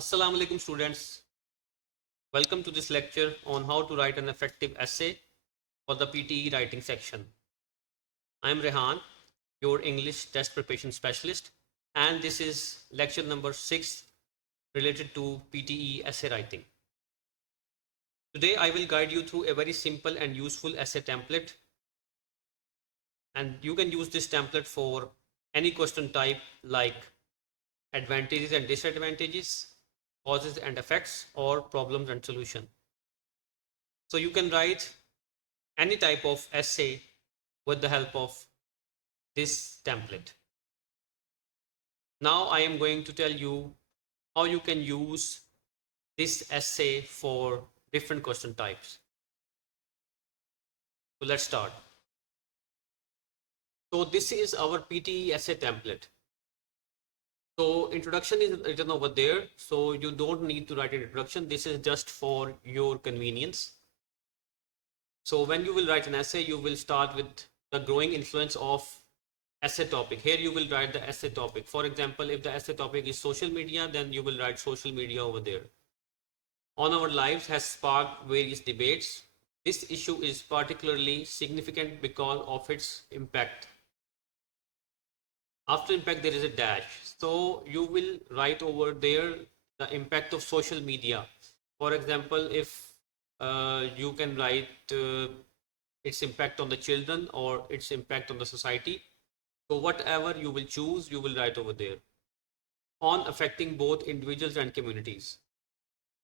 Assalamu alaikum students. Welcome to this lecture on how to write an effective essay for the PTE writing section. I am Rehan, your English test preparation specialist, and this is lecture number 6 related to PTE essay writing. Today I will guide you through a very simple and useful essay template, and you can use this template for any question type like advantages and disadvantages, causes and effects, or problems and solution. So you can write any type of essay with the help of this template. Now I am going to tell you how you can use this essay for different question types. So let's start. So this is our PTE essay template. So introduction is written over there. So you don't need to write an introduction. This is just for your convenience. So when you will write an essay, you will start with the growing influence of essay topic. Here you will write the essay topic. For example, if the essay topic is social media, then you will write social media over there. On our lives has sparked various debates. This issue is particularly significant because of its impact. After impact, there is a dash. So you will write over there the impact of social media. For example, if you can write its impact on the children or its impact on the society. So whatever you will choose, you will write over there. On affecting both individuals and communities.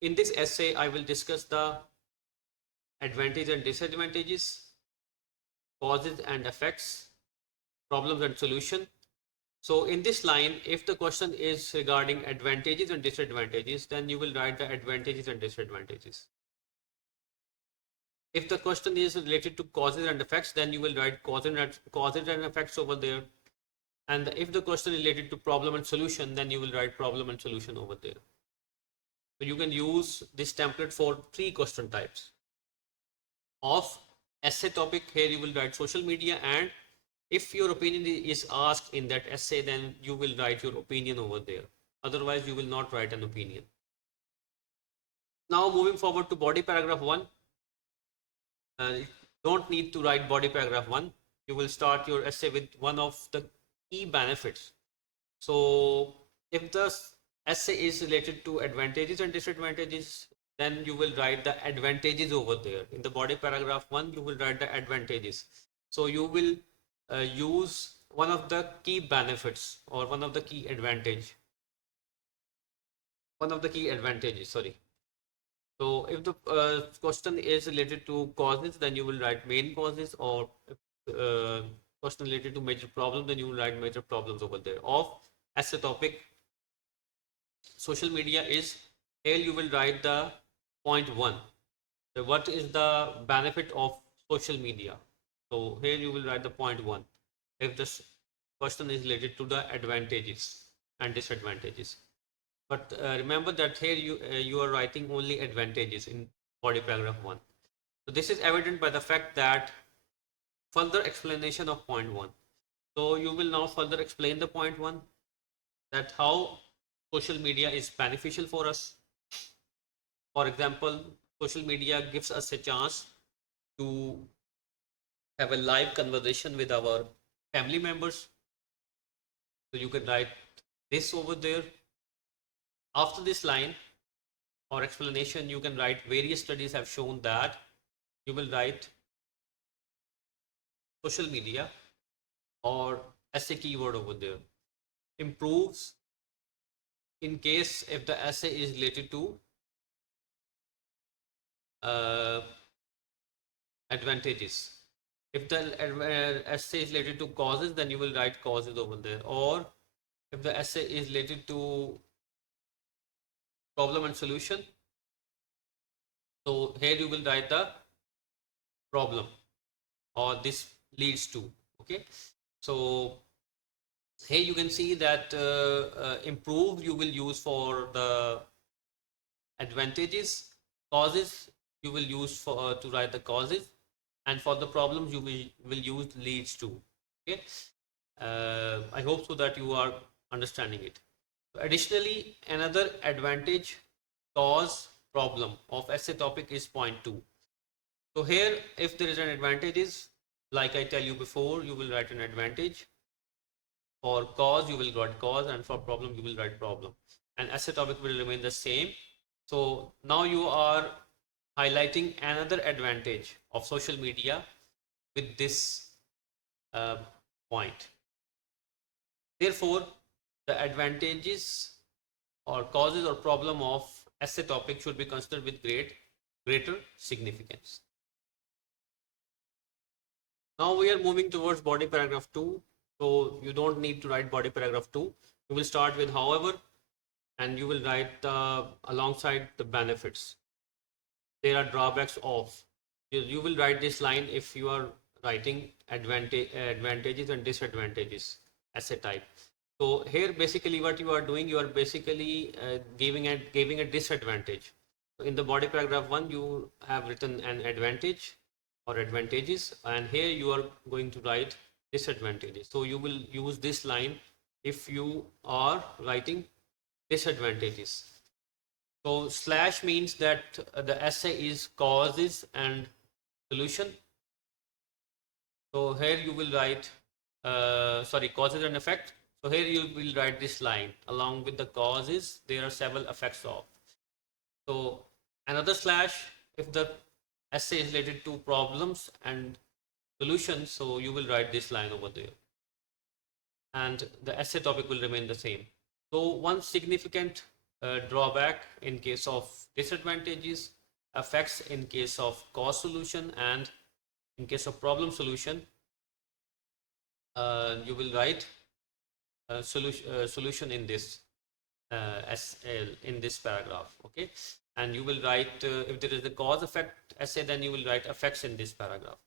In this essay, I will discuss the advantages and disadvantages, causes and effects, problems and solution. So in this line, if the question is regarding advantages and disadvantages, then you will write the advantages and disadvantages. If the question is related to causes and effects, then you will write causes and effects over there. And if the question is related to problem and solution, then you will write problem and solution over there. So you can use this template for 3 question types. Of essay topic, here you will write social media, and if your opinion is asked in that essay, then you will write your opinion over there. Otherwise, you will not write an opinion. Now moving forward to body paragraph 1. You don't need to write body paragraph 1. You will start your essay with one of the key benefits. So if the essay is related to advantages and disadvantages, then you will write the advantages over there. In the body paragraph 1, you will write the advantages. So you will use one of the key benefits or one of the key advantages, sorry. So if the question is related to causes, then you will write main causes, or if question related to major problems, then you will write major problems over there. Of essay topic, social media is, here you will write the point 1. So what is the benefit of social media? So here you will write the point 1. If this question is related to the advantages and disadvantages. But remember that here you are writing only advantages in body paragraph 1. So this is evident by the fact that further explanation of point 1. So you will now further explain the point 1, that how social media is beneficial for us. For example, social media gives us a chance to have a live conversation with our family members. So you can write this over there. After this line or explanation, you can write various studies have shown that you will write social media or essay keyword over there. Improves in case if the essay is related to advantages. If the essay is related to causes, then you will write causes over there. Or if the essay is related to problem and solution, so here you will write the problem or this leads to. Okay, so here you can see that improve you will use for the advantages, causes you will use for to write the causes, and for the problems you will use leads to. Okay, I hope so that you are understanding it. Additionally, another advantage, cause, problem of essay topic is point 2. So here, if there is an advantage is, like I tell you before, you will write an advantage. For cause, you will write cause, and for problem, you will write problem. And essay topic will remain the same. So now you are highlighting another advantage of social media with this uh, point. Therefore, the advantages or causes or problem of essay topic should be considered with greater significance. Now we are moving towards body paragraph 2. So you don't need to write body paragraph 2. You will start with however, and you will write alongside the benefits. There are drawbacks of. You will write this line if you are writing advantages and disadvantages essay type. So here basically what you are doing, you are basically giving a disadvantage. So in the body paragraph 1, you have written an advantage or advantages, and here you are going to write disadvantages. So you will use this line if you are writing disadvantages. So slash means that the essay is causes and solution. So here you will write, causes and effect. So here you will write this line along with the causes. There are several effects of. So another slash if the essay is related to problems and solutions. So you will write this line over there, and the essay topic will remain the same. So one significant drawback in case of disadvantages, effects in case of cause solution, and in case of problem solution, you will write solution in this in this paragraph. Okay, and you will write if there is a cause effect essay, then you will write effects in this paragraph.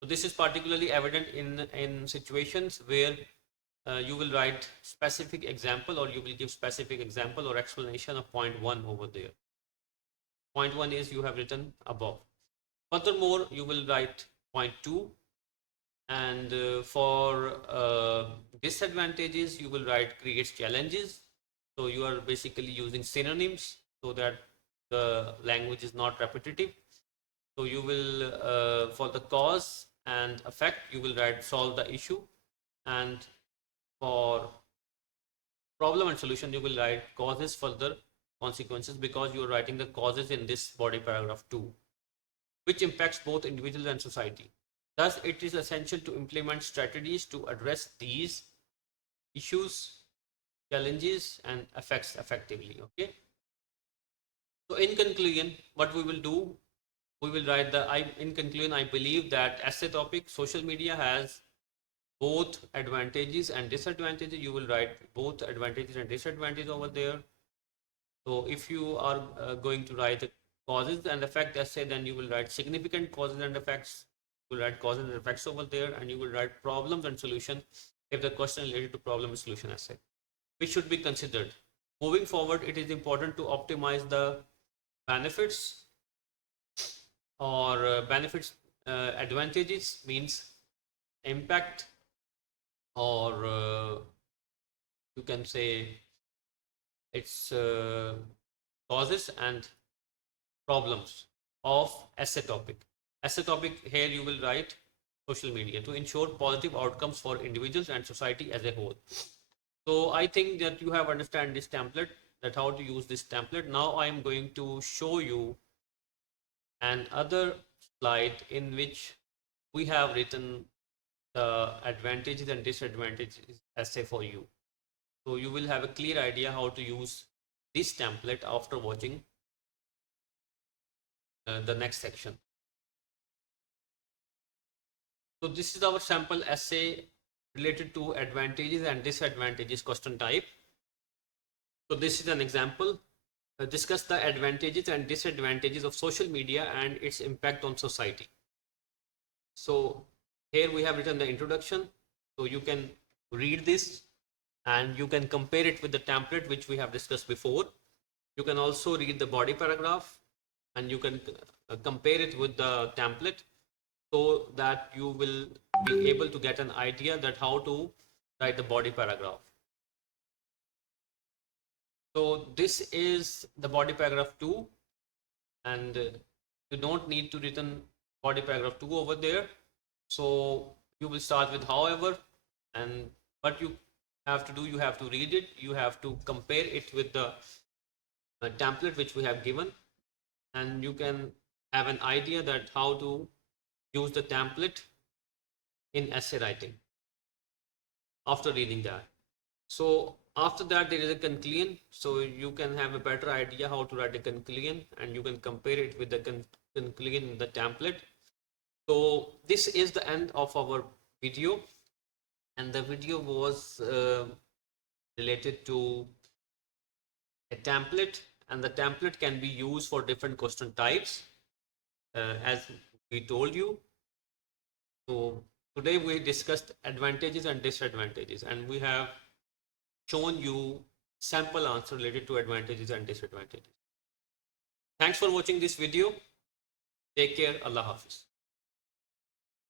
So this is particularly evident in situations where you will write specific example, or you will give specific example or explanation of point 1 over there. Point 1 is you have written above. Furthermore, you will write point 2, and for disadvantages you will write creates challenges. So you are basically using synonyms so that the language is not repetitive. So you will for the cause and effect you will write solve the issue, and for problem and solution you will write causes further consequences, because you are writing the causes in this body paragraph 2, which impacts both individuals and society. Thus, it is essential to implement strategies to address these issues, challenges, and effects effectively. Okay. So, in conclusion, what we will do, we will write in conclusion, I believe that essay topic social media has both advantages and disadvantages. You will write both advantages and disadvantages over there. So, if you are going to write the causes and effect essay, then you will write significant causes and effects. You will write causes and effects over there, and you will write problems and solution if the question is related to problem and solution essay, which should be considered. Moving forward, it is important to optimize the benefits or advantages means impact, or you can say its causes and problems of essay topic. Essay topic here you will write social media to ensure positive outcomes for individuals and society as a whole. So I think that you have understand this template, that how to use this template. Now I am going to show you another slide in which we have written the advantages and disadvantages essay for you. So you will have a clear idea how to use this template after watching the next section. So this is our sample essay related to advantages and disadvantages question type. So this is an example. Discuss the advantages and disadvantages of social media and its impact on society. So here we have written the introduction. So you can read this and you can compare it with the template which we have discussed before. You can also read the body paragraph and you can compare it with the template, so that you will be able to get an idea that how to write the body paragraph. So this is the body paragraph 2, and you don't need to written body paragraph 2 over there. So you will start with however, and what you have to do, you have to read it, you have to compare it with the template which we have given, and you can have an idea that how to use the template in essay writing after reading that. So after that there is a conclusion, so you can have a better idea how to write a conclusion, and you can compare it with the conclusion in the template. So this is the end of our video, and the video was related to a template, and the template can be used for different question types, as we told you. So today we discussed advantages and disadvantages, and we have shown you sample answer related to advantages and disadvantages. Thanks for watching this video. Take care. Allah Hafiz.